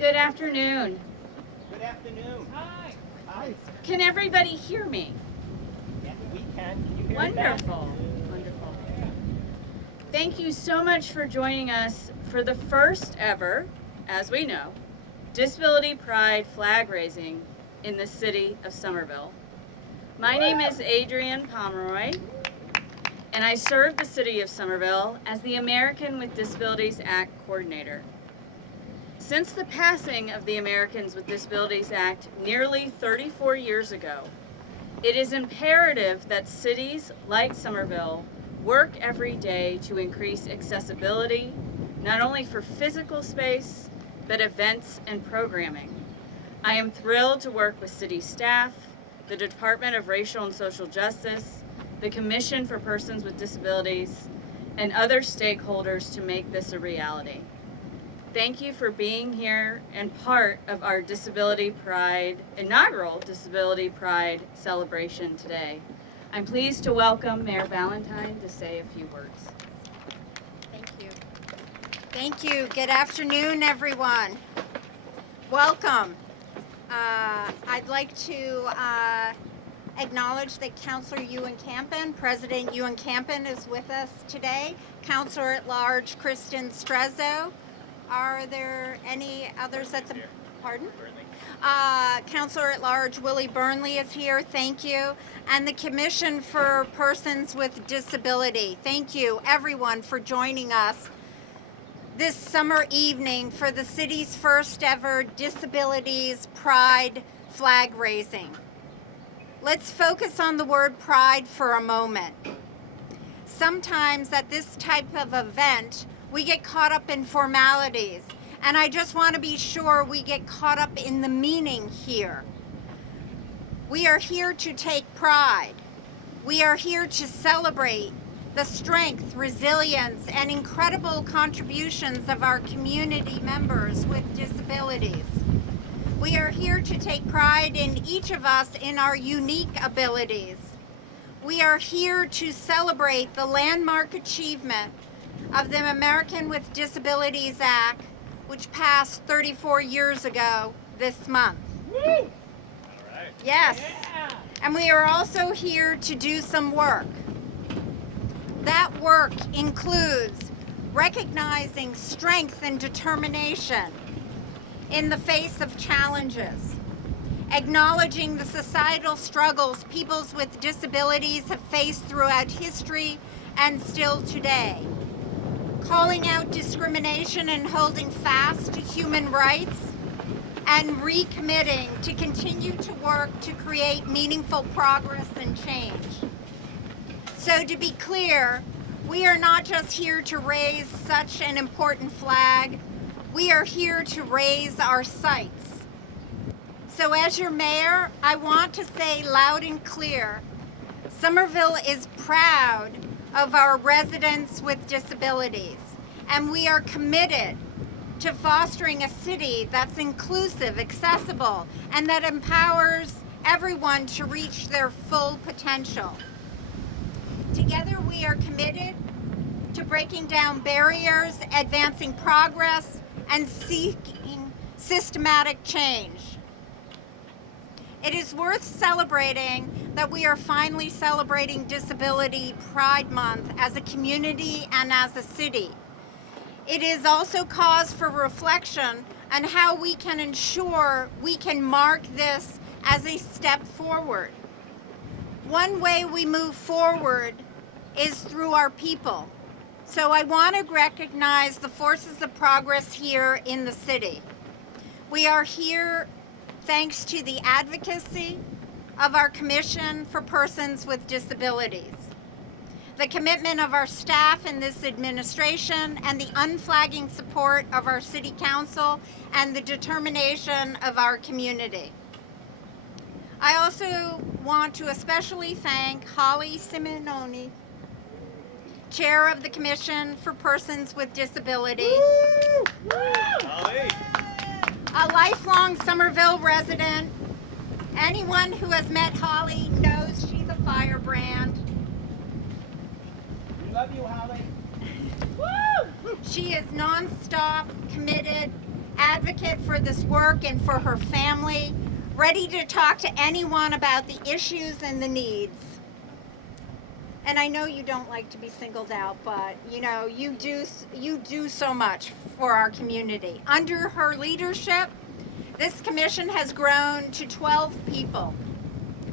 Good afternoon. Good afternoon. Hi. Hi. Can everybody hear me? Yes, we can. Can you hear Wonderful. Wonderful. Thank you so much for joining us for the first ever, as we know, Disability Pride flag raising in the city of Somerville. My name is Adrienne Pomeroy, and I serve the city of Somerville as the American with Disabilities Act coordinator. Since the passing of the Americans with Disabilities Act nearly 34 years ago, it is imperative that cities like Somerville work every day to increase accessibility, not only for physical space, but events and programming. I am thrilled to work with city staff, the Department of Racial and Social Justice, the Commission for Persons with Disabilities, and other stakeholders to make this a reality. Thank you for being here and part of our inaugural Disability Pride celebration today. I'm pleased to welcome Mayor Ballantyne to say a few words. Thank you. Thank you. Good afternoon, everyone. Welcome. I'd like to acknowledge that Councillor Ewan Campen, President Ewan Campen, is with us today. Councillor at Large Kristen Strezzo. Are there any others at the, pardon? Councillor at Large Willie Burnley is here, thank you. And the Commission for Persons with Disability. Thank you everyone for joining us this summer evening for the city's first ever Disabilities Pride flag raising. Let's focus on the word pride for a moment. Sometimes at this type of event, we get caught up in formalities, and I just want to be sure we get caught up in the meaning here. We are here to take pride. We are here to celebrate the strength, resilience, and incredible contributions of our community members with disabilities. We are here to take pride in each of us in our unique abilities. We are here to celebrate the landmark achievement of the American with Disabilities Act, which passed 34 years ago this month. Woo! All right. Yes. Yeah. And we are also here to do some work. That work includes recognizing strength and determination in the face of challenges, acknowledging the societal struggles people with disabilities have faced throughout history and still today, calling out discrimination and holding fast to human rights, and recommitting to continue to work to create meaningful progress and change. So to be clear, we are not just here to raise such an important flag, we are here to raise our sights. So as your mayor, I want to say loud and clear, Somerville is proud of our residents with disabilities, and we are committed to fostering a city that's inclusive, accessible, and that empowers everyone to reach their full potential. Together we are committed to breaking down barriers, advancing progress, and seeking systematic change. It is worth celebrating that we are finally celebrating Disability Pride Month as a community and as a city. It is also cause for reflection on how we can ensure we can mark this as a step forward. One way we move forward is through our people. So I want to recognize the forces of progress here in the city. We are here thanks to the advocacy of our Commission for Persons with Disabilities, the commitment of our staff in this administration, and the unflagging support of our City Council and the determination of our community. I also want to especially thank Holly Simononi, Chair of the Commission for Persons with Disabilities. Woo! Holly. A lifelong Somerville resident. Anyone who has met Holly knows she's a firebrand. We love you, Holly. Woo! She is non-stop committed advocate for this work and for her family, ready to talk to anyone about the issues and the needs. And I know you don't like to be singled out, but you know, you do so much for our community. Under her leadership, this commission has grown to 12 people,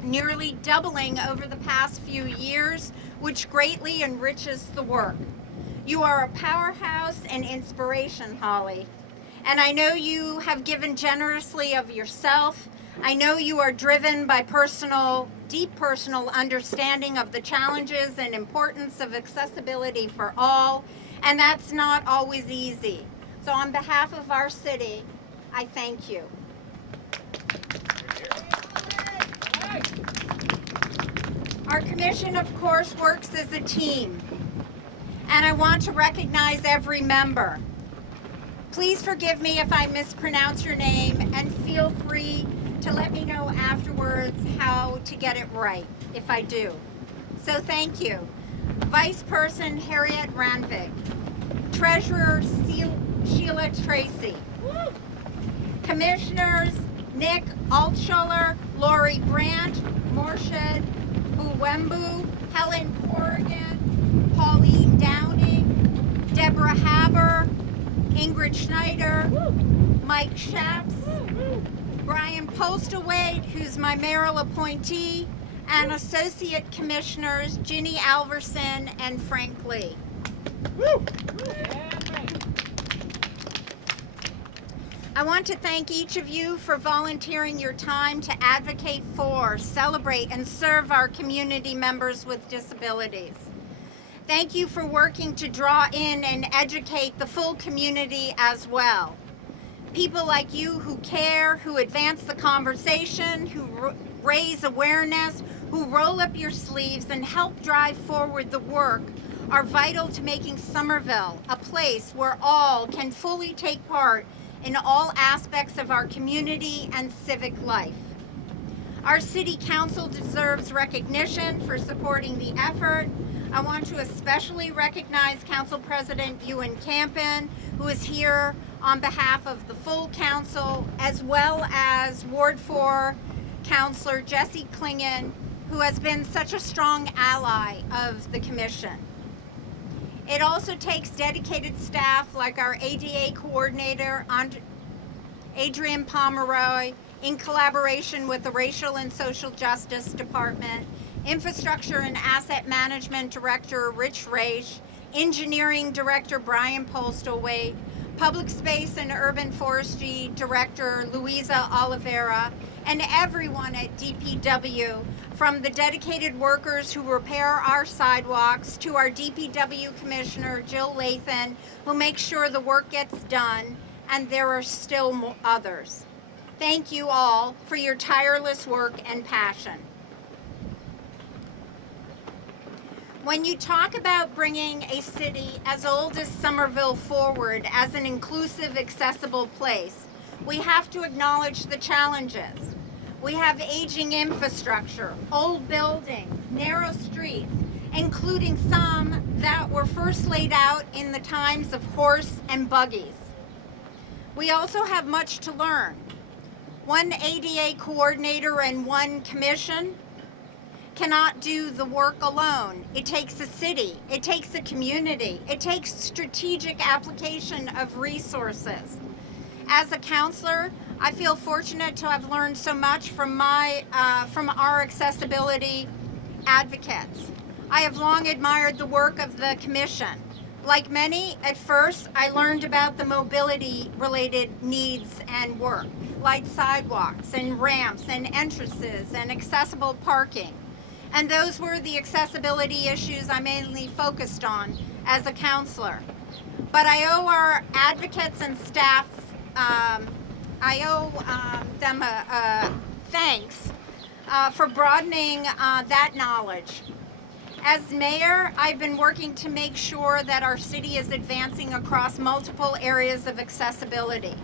nearly doubling over the past few years, which greatly enriches the work. You are a powerhouse and inspiration, Holly. And I know you have given generously of yourself. I know you are driven by deep personal understanding of the challenges and importance of accessibility for all, and that's not always easy. So on behalf of our city, I thank you. Our commission, of course, works as a team, and I want to recognize every member. Please forgive me if I mispronounce your name, and feel free to let me know afterwards how to get it right, if I do. So thank you. Vice Person Harriet Ranvig. Treasurer Sheila Tracy. Commissioners Nick Altschuler, Lori Brandt, Morshed Uwembu, Helen Corrigan, Pauline Downing, Deborah Haber, Ingrid Schneider, Mike Shaps, Brian Postlewaite, who's my mayoral appointee, and Associate Commissioners Ginny Alverson and Frank Lee. I want to thank each of you for volunteering your time to advocate for, celebrate, and serve our community members with disabilities. Thank you for working to draw in and educate the full community as well. People like you who care, who advance the conversation, who raise awareness, who roll up your sleeves and help drive forward the work are vital to making Somerville a place where all can fully take part in all aspects of our community and civic life. Our City Council deserves recognition for supporting the effort. I want to especially recognize Council President Ewan Campen, who is here on behalf of the full council, as well as Ward 4 Councillor Jesse Klingen, who has been such a strong ally of the commission. It also takes dedicated staff like our ADA coordinator, Adrian Pomeroy, in collaboration with the Racial and Social Justice Department, Infrastructure and Asset Management Director Rich Raish, Engineering Director Brian Postlewaite, Public Space and Urban Forestry Director Louisa Oliveira, and everyone at DPW, from the dedicated workers who repair our sidewalks to our DPW Commissioner Jill Lathan, who makes sure the work gets done, and there are still others. Thank you all for your tireless work and passion. When you talk about bringing a city as old as Somerville forward as an inclusive, accessible place, we have to acknowledge the challenges. We have aging infrastructure, old buildings, narrow streets, including some that were first laid out in the times of horse and buggies. We also have much to learn. One ADA coordinator and one commission cannot do the work alone. It takes a city, it takes a community, it takes strategic application of resources. As a counselor, I feel fortunate to have learned so much from our accessibility advocates. I have long admired the work of the commission. Like many, at first, I learned about the mobility-related needs and work, like sidewalks and ramps and entrances and accessible parking. And those were the accessibility issues I mainly focused on as a counselor. But I owe our advocates and staff, them a thanks for broadening that knowledge. As mayor, I've been working to make sure that our city is advancing across multiple areas of accessibility.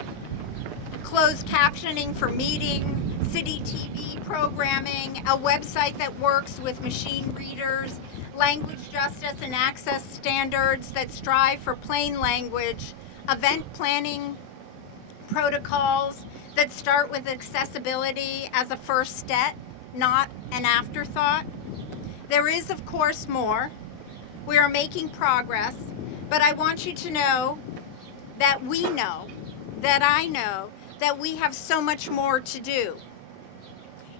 Closed captioning for meetings, city TV programming, a website that works with machine readers, language justice and access standards that strive for plain language, event planning protocols that start with accessibility as a first step, not an afterthought. There is, of course, more. We are making progress, but I want you to know that I know, that we have so much more to do.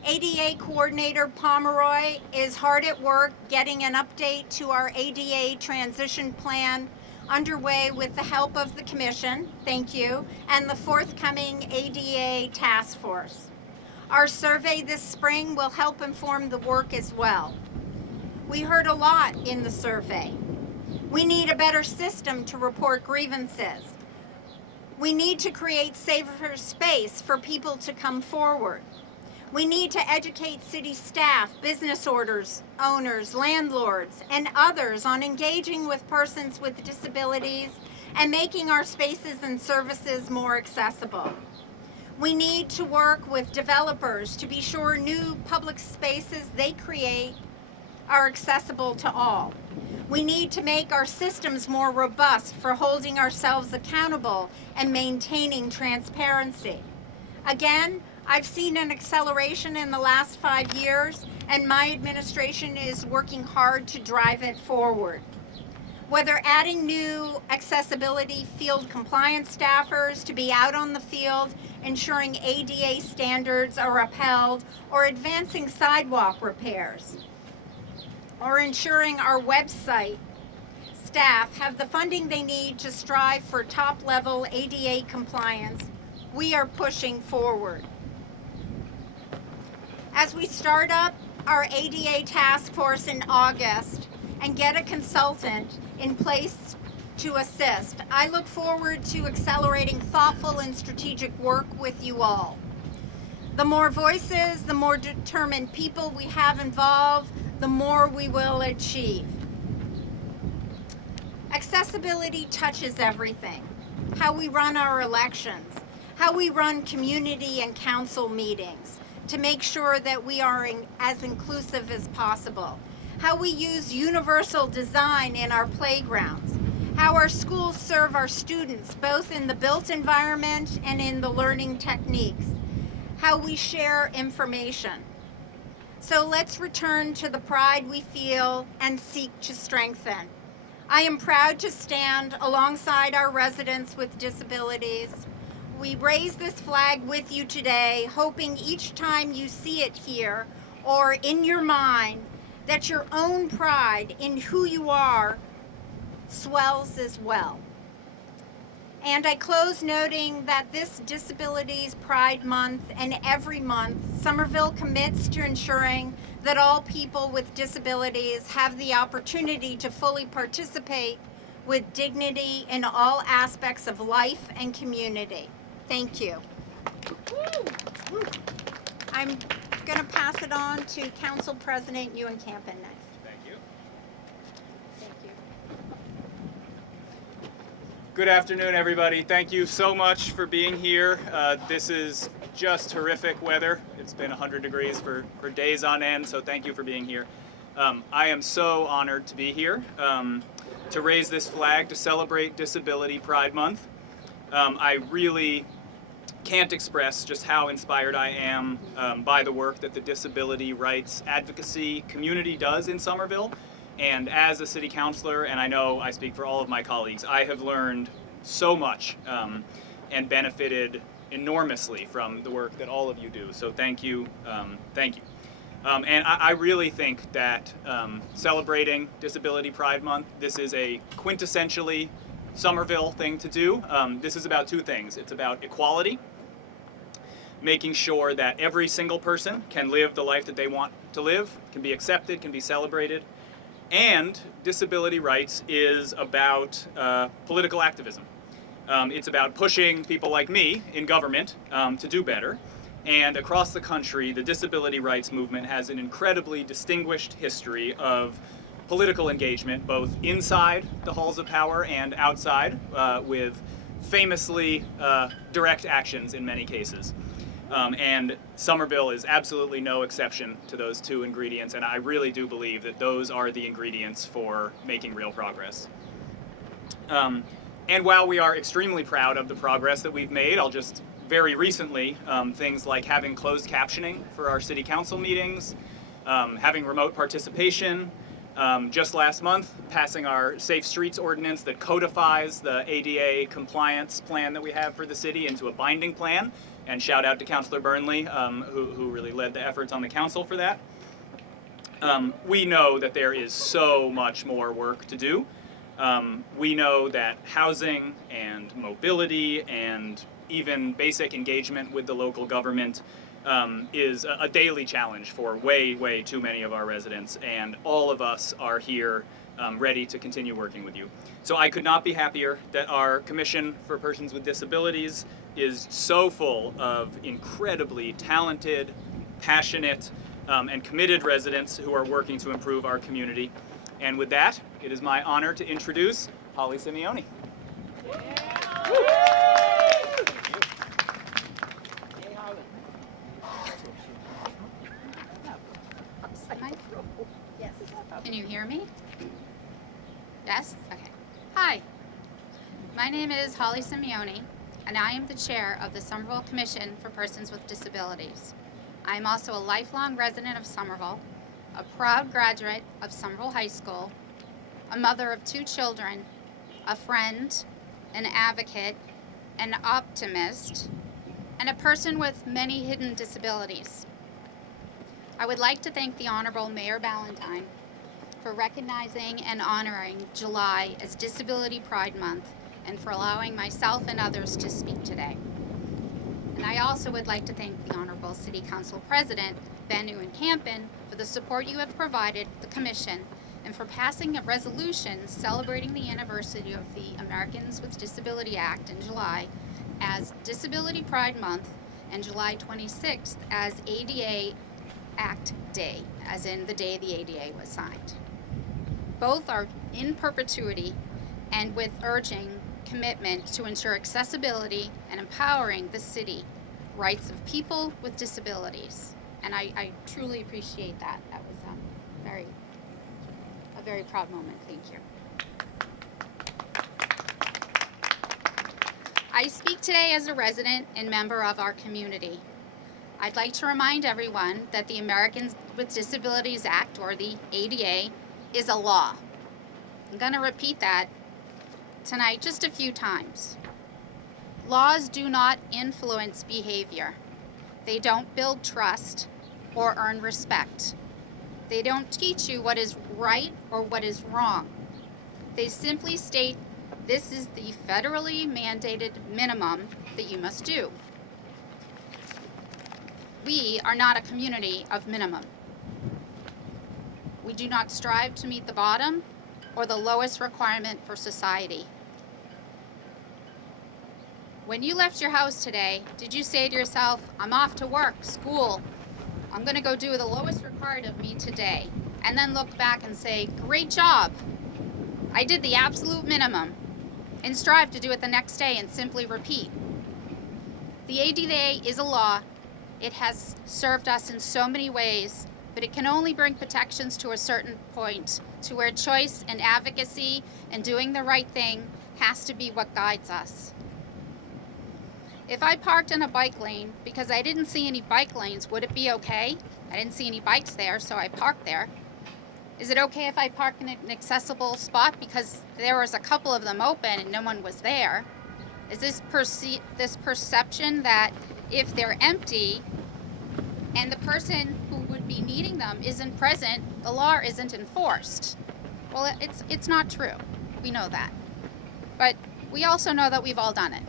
ADA Coordinator Pomeroy is hard at work getting an update to our ADA transition plan underway with the help of the Commission, thank you, and the forthcoming ADA Task Force. Our survey this spring will help inform the work as well. We heard a lot in the survey. We need a better system to report grievances. We need to create safer space for people to come forward. We need to educate city staff, business owners, landlords, and others on engaging with persons with disabilities and making our spaces and services more accessible. We need to work with developers to be sure new public spaces they create are accessible to all. We need to make our systems more robust for holding ourselves accountable and maintaining transparency. Again, I've seen an acceleration in the last 5 years, and my administration is working hard to drive it forward. Whether adding new accessibility field compliance staffers to be out on the field, ensuring ADA standards are upheld, or advancing sidewalk repairs, or ensuring our website staff have the funding they need to strive for top-level ADA compliance, we are pushing forward. As we start up our ADA task force in August and get a consultant in place to assist, I look forward to accelerating thoughtful and strategic work with you all. The more voices, the more determined people we have involved, the more we will achieve. Accessibility touches everything. How we run our elections, how we run community and council meetings to make sure that we are as inclusive as possible, how we use universal design in our playgrounds, how our schools serve our students both in the built environment and in the learning techniques, how we share information. So let's return to the pride we feel and seek to strengthen. I am proud to stand alongside our residents with disabilities. We raise this flag with you today, hoping each time you see it here or in your mind that your own pride in who you are swells as well. And I close noting that this Disabilities Pride Month and every month, Somerville commits to ensuring that all people with disabilities have the opportunity to fully participate with dignity in all aspects of life and community. Thank you. I'm going to pass it on to Council President Ewan Campen next. Thank you. Thank you. Good afternoon, everybody. Thank you so much for being here. This is just terrific weather. It's been 100 degrees for days on end, so thank you for being here. I am so honored to be here to raise this flag to celebrate Disability Pride Month. I really can't express just how inspired I am by the work that the disability rights advocacy community does in Somerville. And as a city councilor, and I know I speak for all of my colleagues, I have learned so much and benefited enormously from the work that all of you do. So thank you, thank you. And I really think that celebrating Disability Pride Month, this is a quintessentially Somerville thing to do. This is about two things. It's about equality, making sure that every single person can live the life that they want to live, can be accepted, can be celebrated. And disability rights is about political activism. It's about pushing people like me in government to do better. And across the country, the disability rights movement has an incredibly distinguished history of political engagement, both inside the halls of power and outside, with famously direct actions in many cases. And Somerville is absolutely no exception to those two ingredients, and I really do believe that those are the ingredients for making real progress. And while we are extremely proud of the progress that we've made, I'll just very recently, things like having closed captioning for our city council meetings, having remote participation, just last month passing our Safe Streets ordinance that codifies the ADA compliance plan that we have for the city into a binding plan. And shout out to Councilor Burnley, who really led the efforts on the council for that. We know that there is so much more work to do. We know that housing and mobility and even basic engagement with the local government is a daily challenge for way, way too many of our residents, and all of us are here ready to continue working with you. So I could not be happier that our Commission for Persons with Disabilities is so full of incredibly talented, passionate, and committed residents who are working to improve our community. And with that, it is my honor to introduce Holly Simeone. Yes. Can you hear me? Yes? Okay. Hi. My name is Holly Simeone, and I am the chair of the Somerville Commission for Persons with Disabilities. I am also a lifelong resident of Somerville, a proud graduate of Somerville High School, a mother of 2 children, a friend, an advocate, an optimist, and a person with many hidden disabilities. I would like to thank the Honorable Mayor Ballantyne for recognizing and honoring July as Disability Pride Month and for allowing myself and others to speak today. And I also would like to thank the Honorable City Council President, Van Nieuwenkampen, for the support you have provided the Commission and for passing a resolution celebrating the anniversary of the Americans with Disability Act in July as Disability Pride Month and July 26th as ADA Act Day, as in the day the ADA was signed. Both are in perpetuity and with urging commitment to ensure accessibility and empowering the city rights of people with disabilities. And I truly appreciate that. That was a very proud moment. Thank you. I speak today as a resident and member of our community. I'd like to remind everyone that the Americans with Disabilities Act, or the ADA, is a law. I'm going to repeat that tonight just a few times. Laws do not influence behavior. They don't build trust or earn respect. They don't teach you what is right or what is wrong. They simply state this is the federally mandated minimum that you must do. We are not a community of minimum. We do not strive to meet the bottom or the lowest requirement for society. When you left your house today, did you say to yourself, I'm off to work, school, I'm gonna go do the lowest required of me today, and then look back and say, great job, I did the absolute minimum, and strive to do it the next day and simply repeat? The ADA is a law. It has served us in so many ways, but it can only bring protections to a certain point, to where choice and advocacy and doing the right thing has to be what guides us. If I parked in a bike lane because I didn't see any bike lanes, would it be okay? I didn't see any bikes there, so I parked there. Is it okay if I park in an accessible spot because there was a couple of them open and no one was there? Is this perception that if they're empty and the person who would be needing them isn't present, the law isn't enforced? Well, it's not true. We know that. But we also know that we've all done it.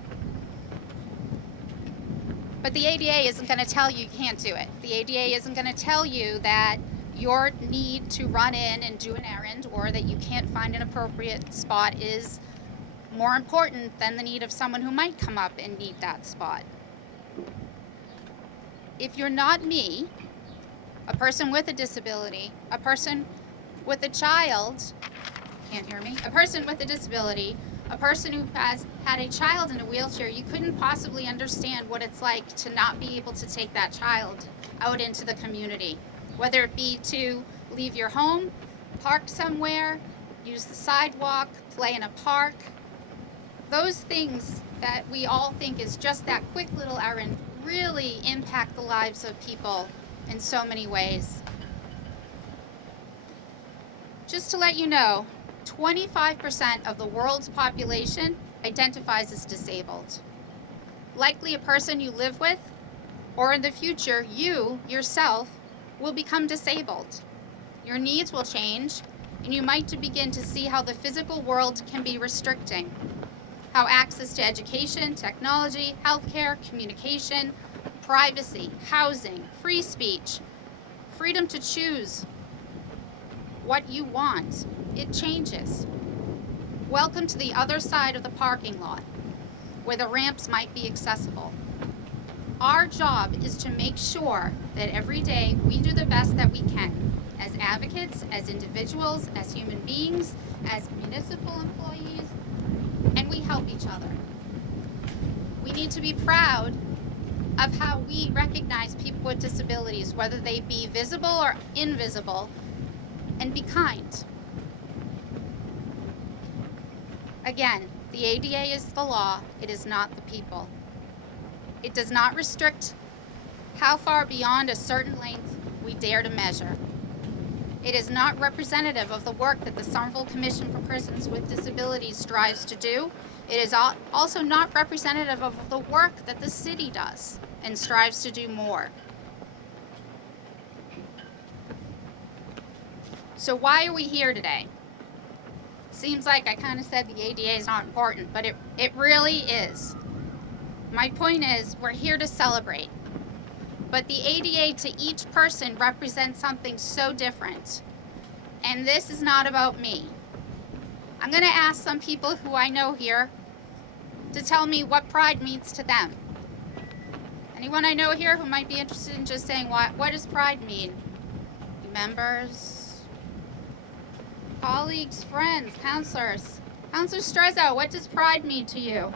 But the ADA isn't going to tell you you can't do it. The ADA isn't going to tell you that your need to run in and do an errand or that you can't find an appropriate spot is more important than the need of someone who might come up and need that spot. If you're not me, a person with a disability, a person with a child, can't hear me, a person with a disability, a person who has had a child in a wheelchair, you couldn't possibly understand what it's like to not be able to take that child out into the community, whether it be to leave your home, park somewhere, use the sidewalk, play in a park. those things that we all think is just that quick little errand really impact the lives of people in so many ways. Just to let you know, 25% of the world's population identifies as disabled. Likely a person you live with, or in the future, you yourself will become disabled. Your needs will change, and you might begin to see how the physical world can be restricting. How access to education, technology, healthcare, communication, privacy, housing, free speech, freedom to choose what you want, it changes. Welcome to the other side of the parking lot, where the ramps might be accessible. Our job is to make sure that every day we do the best that we can, as advocates, as individuals, as human beings, as municipal employees, and we help each other. We need to be proud of how we recognize people with disabilities, whether they be visible or invisible, and be kind. Again, the ADA is the law, it is not the people. It does not restrict how far beyond a certain length we dare to measure. It is not representative of the work that the Somerville Commission for Persons with Disabilities strives to do. It is also not representative of the work that the city does and strives to do more. So why are we here today? Seems like I kind of said the ADA is not important, but it really is. My point is, we're here to celebrate. But the ADA to each person represents something so different. And this is not about me. I'm going to ask some people who I know here to tell me what pride means to them. Anyone I know here who might be interested in just saying, what does pride mean? Members, colleagues, friends, counselors. Counselor Strezzo, what does pride mean to you?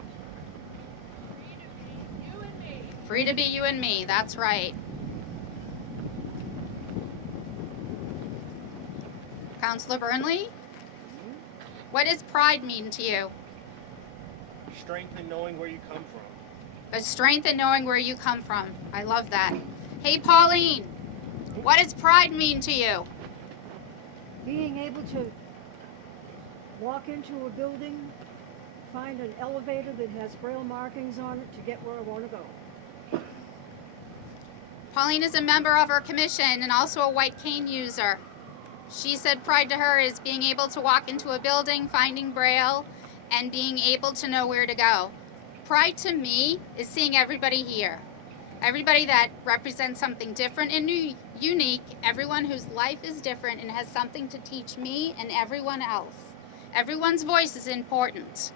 Free to be you and me, that's right. Counselor Burnley, what does pride mean to you? Strength in knowing where you come from. A strength in knowing where you come from. I love that. Hey, Pauline, what does pride mean to you? Being able to walk into a building, find an elevator that has braille markings on it to get where I want to go. Pauline is a member of our commission and also a white cane user. She said pride to her is being able to walk into a building, finding braille, and being able to know where to go. Pride to me is seeing everybody here. Everybody that represents something different and unique, everyone whose life is different and has something to teach me and everyone else. Everyone's voice is important.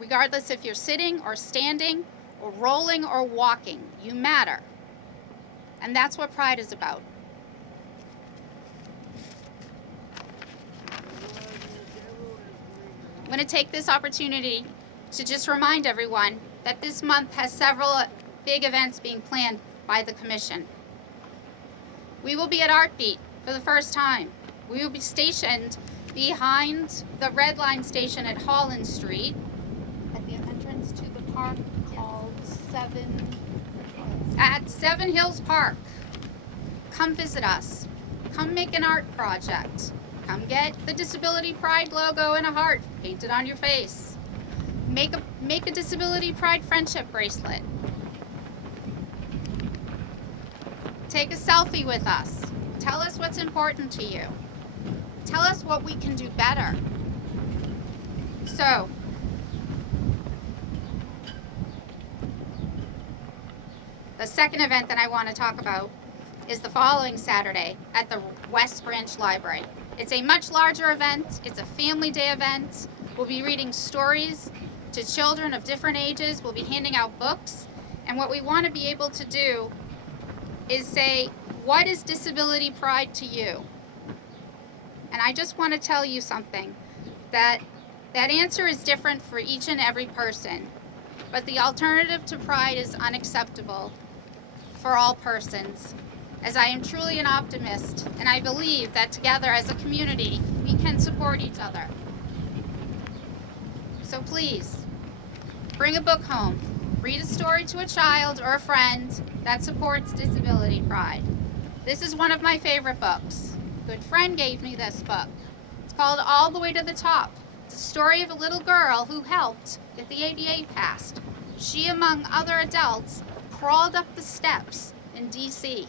Regardless if you're sitting or standing or rolling or walking, you matter. And that's what pride is about. I'm going to take this opportunity to just remind everyone that this month has several big events being planned by the Commission. We will be at Artbeat for the first time. We will be stationed behind the Red Line station at Holland Street at the entrance to the park called Seven Hills Park. Come visit us. Come make an art project. Come get the Disability Pride logo and a heart painted on your face. Make a Disability Pride friendship bracelet. Take a selfie with us. Tell us what's important to you. Tell us what we can do better. So, the second event that I want to talk about is the following Saturday at the West Branch Library. It's a much larger event. It's a family day event. We'll be reading stories to children of different ages. We'll be handing out books. And what we want to be able to do is say, what is disability pride to you? And I just want to tell you something, that answer is different for each and every person. But the alternative to pride is unacceptable for all persons, as I am truly an optimist, and I believe that together as a community, we can support each other. So please, Bring a book home. Read a story to a child or a friend that supports disability pride. This is one of my favorite books. A good friend gave me this book. It's called All the Way to the Top. It's a story of a little girl who helped get the ADA passed. She, among other adults, crawled up the steps in DC,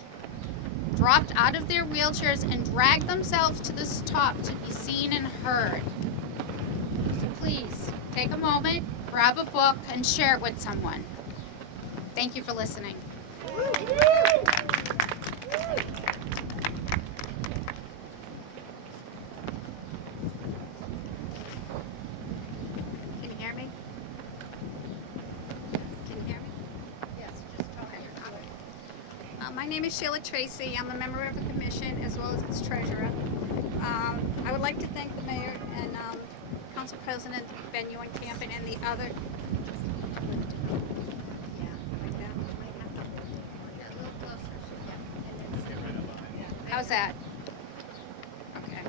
dropped out of their wheelchairs and dragged themselves to this top to be seen and heard. So please, take a moment, grab a book, and share it with someone. Thank you for listening. Can you hear me? Can you hear me? Yes, just talk. My name is Sheila Tracy. I'm a member of the commission as well as its treasurer. I would like to thank the mayor and council president Ben Campen and the other. How's that? Okay.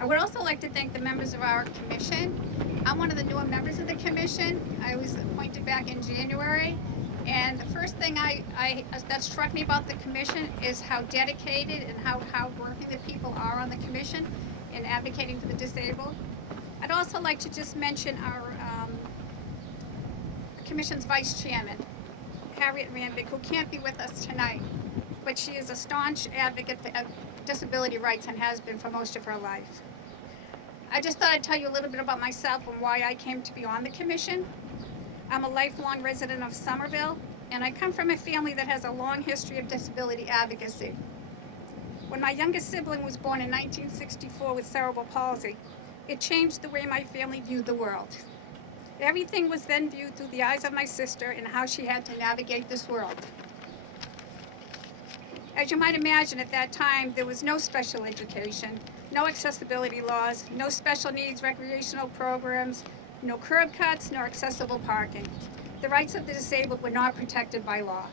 I would also like to thank the members of our commission. I'm one of the newer members of the commission. I was appointed back in January. And the first thing that struck me about the commission is how dedicated and how hardworking the people are on the commission in advocating for the disabled. I'd also like to just mention our commission's vice chairman, Harriet Ranvick, who can't be with us tonight, but she is a staunch advocate for disability rights and has been for most of her life. I just thought I'd tell you a little bit about myself and why I came to be on the commission. I'm a lifelong resident of Somerville, and I come from a family that has a long history of disability advocacy. When my youngest sibling was born in 1964 with cerebral palsy, it changed the way my family viewed the world. Everything was then viewed through the eyes of my sister and how she had to navigate this world. As you might imagine, at that time, there was no special education, no accessibility laws, no special needs recreational programs, no curb cuts, nor accessible parking. The rights of the disabled were not protected by law.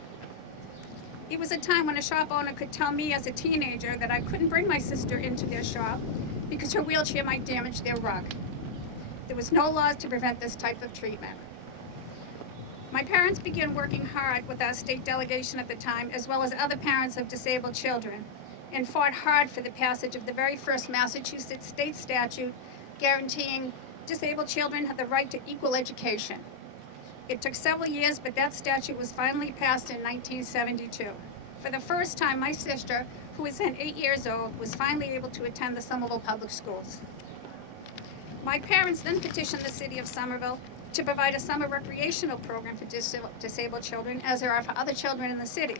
It was a time when a shop owner could tell me as a teenager that I couldn't bring my sister into their shop because her wheelchair might damage their rug. There was no laws to prevent this type of treatment. My parents began working hard with our state delegation at the time, as well as other parents of disabled children, and fought hard for the passage of the very first Massachusetts state statute guaranteeing disabled children have the right to equal education. It took several years, but that statute was finally passed in 1972. For the first time, my sister, who was then 8 years old, was finally able to attend the Somerville Public Schools. My parents then petitioned the city of Somerville to provide a summer recreational program for disabled children, as there are for other children in the city.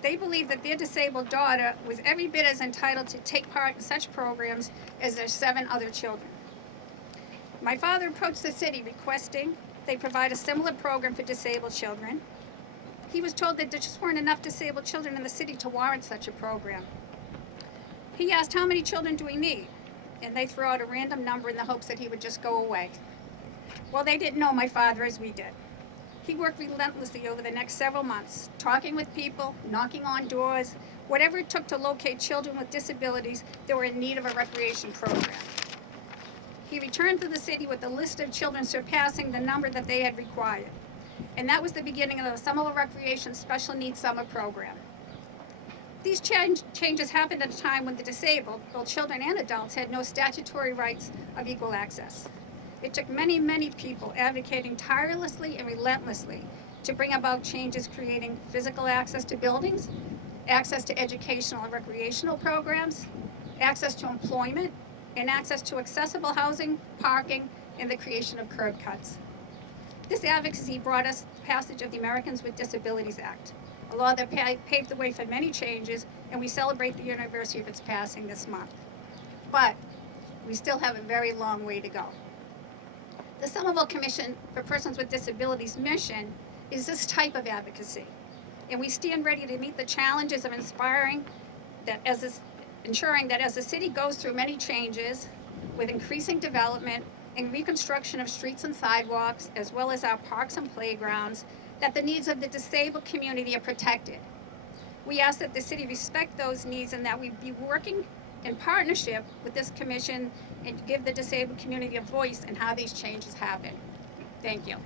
They believed that their disabled daughter was every bit as entitled to take part in such programs as their 7 other children. My father approached the city requesting they provide a similar program for disabled children. He was told that there just weren't enough disabled children in the city to warrant such a program. He asked, how many children do we need? And they threw out a random number in the hopes that he would just go away. Well, they didn't know my father as we did. He worked relentlessly over the next several months, talking with people, knocking on doors, whatever it took to locate children with disabilities that were in need of a recreation program. He returned to the city with a list of children surpassing the number that they had required. And that was the beginning of the Somerville Recreation Special Needs Summer Program. These changes happened at a time when the disabled, both children and adults, had no statutory rights of equal access. It took many, many people advocating tirelessly and relentlessly to bring about changes creating physical access to buildings, access to educational and recreational programs, access to employment, and access to accessible housing, parking, and the creation of curb cuts. This advocacy brought us the passage of the Americans with Disabilities Act, a law that paved the way for many changes, and we celebrate the anniversary of its passing this month. But we still have a very long way to go. The Somerville Commission for Persons with Disabilities mission is this type of advocacy, and we stand ready to meet the challenges of ensuring that as the city goes through many changes with increasing development and reconstruction of streets and sidewalks, as well as our parks and playgrounds, that the needs of the disabled community are protected. We ask that the city respect those needs and that we be working in partnership with this commission and to give the disabled community a voice in how these changes happen. Thank you.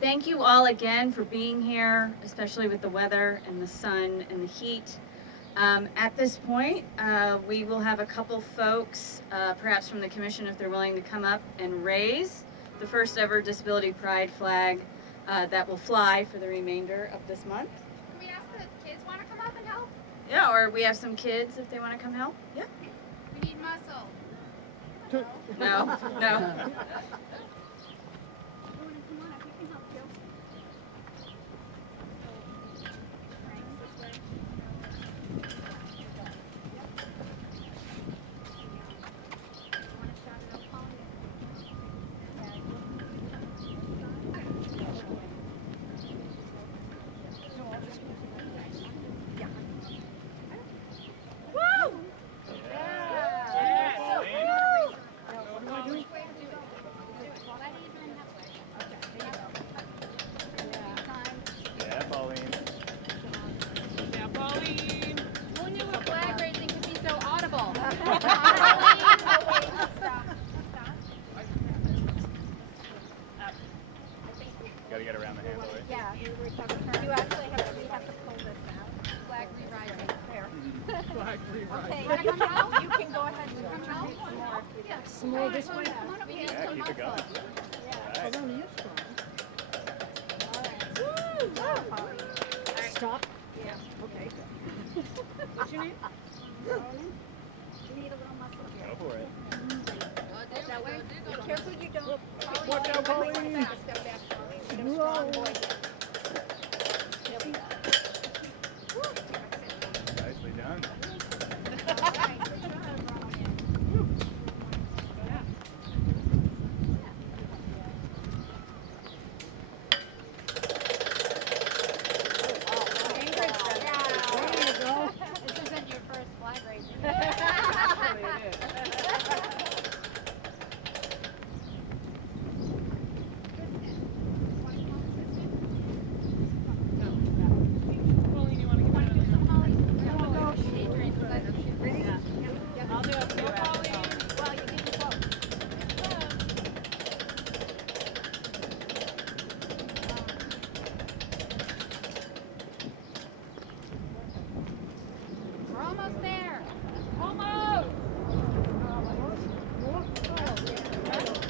Thank you all again for being here, especially with the weather and the sun and the heat. At this point, we will have a couple folks, perhaps from the commission if they're willing to come up and raise the first ever Disability Pride flag that will fly for the remainder of this month. Can we ask the kids want to come up and help? Yeah, or we have some kids if they want to come help. Yeah. We need muscle. No, no. Come on up, we can help you. Yeah, Pauline. Who knew a flag raising could be so audible? Gotta get around the handle, right? Yeah, you actually have to pull this out. Flag re-rising. There. Okay, Okay, you come out? you can go ahead and contribute some more if you'd like. Some more this way? Come on up, we need Yeah, some keep it muscle. going. Oh, Alright. no, you're strong. Stop. Yeah. Okay. What's your name? You need a little muscle here. Go for it. That way. Be careful you don't. Watch out, Pauline. Step back, Pauline. You got a strong boy here. There we go. Nicely done. All right. Good job. There you go. This isn't your first flag raising. We're almost there. Almost.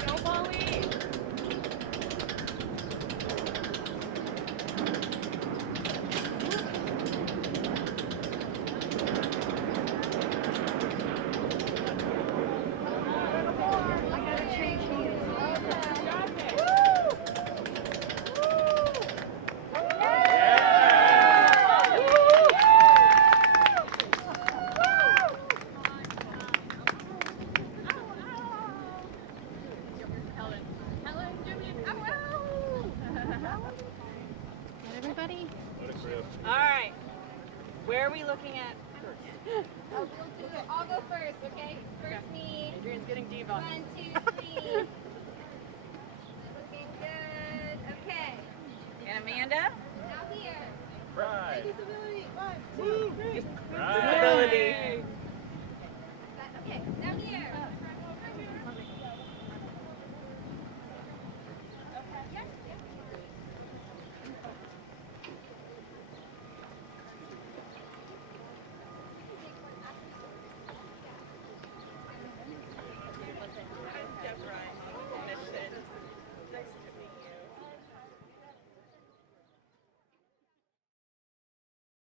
Go, Pauline. Helen, Jimmy, everybody? What a crew. All right. Where are we looking at first? I'll go first, okay? First me. Adrian's getting diva. 1, 2, 3. Looking good. Okay. And Amanda? Now here. Pride. Disability. 1, 2, 3. Pride. Disability.